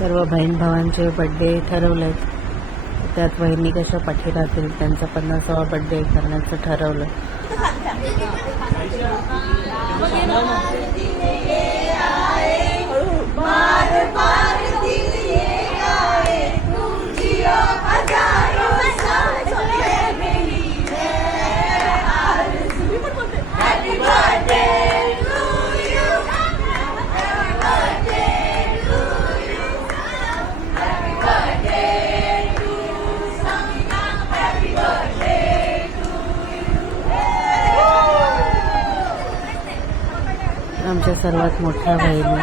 सर्व बहीण भावांचे बड्डे ठरवले त्यात बहिणी कशा पाठी राहतील त्यांचा पन्नासावा बड्डे करण्याचं ठरवलं. आमच्या सर्वात मोठ्या बहिणी.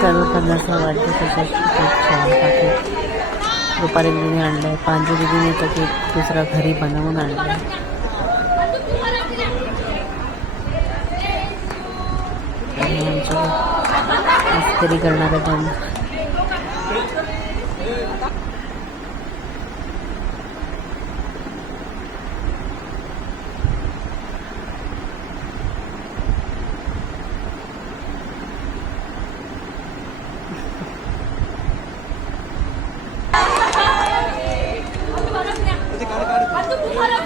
सर्व पन्नासवा वाढदिवसाच्या खूप छान पाठी दुपारी दिदीने आणलं आहे पांजू दिदीने तर केक दुसरा घरी बनवून आणला आणि आमच्या मस्करी करणारे पण.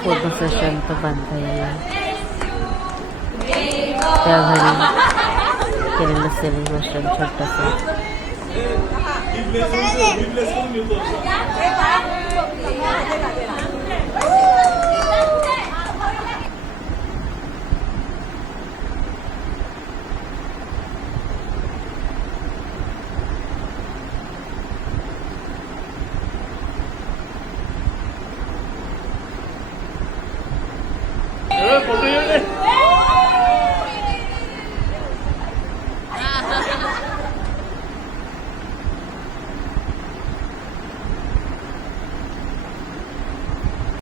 फोटो सेशन तर बांधता येईल त्या घरी केलेलं सेलिब्रेशन छोटंसं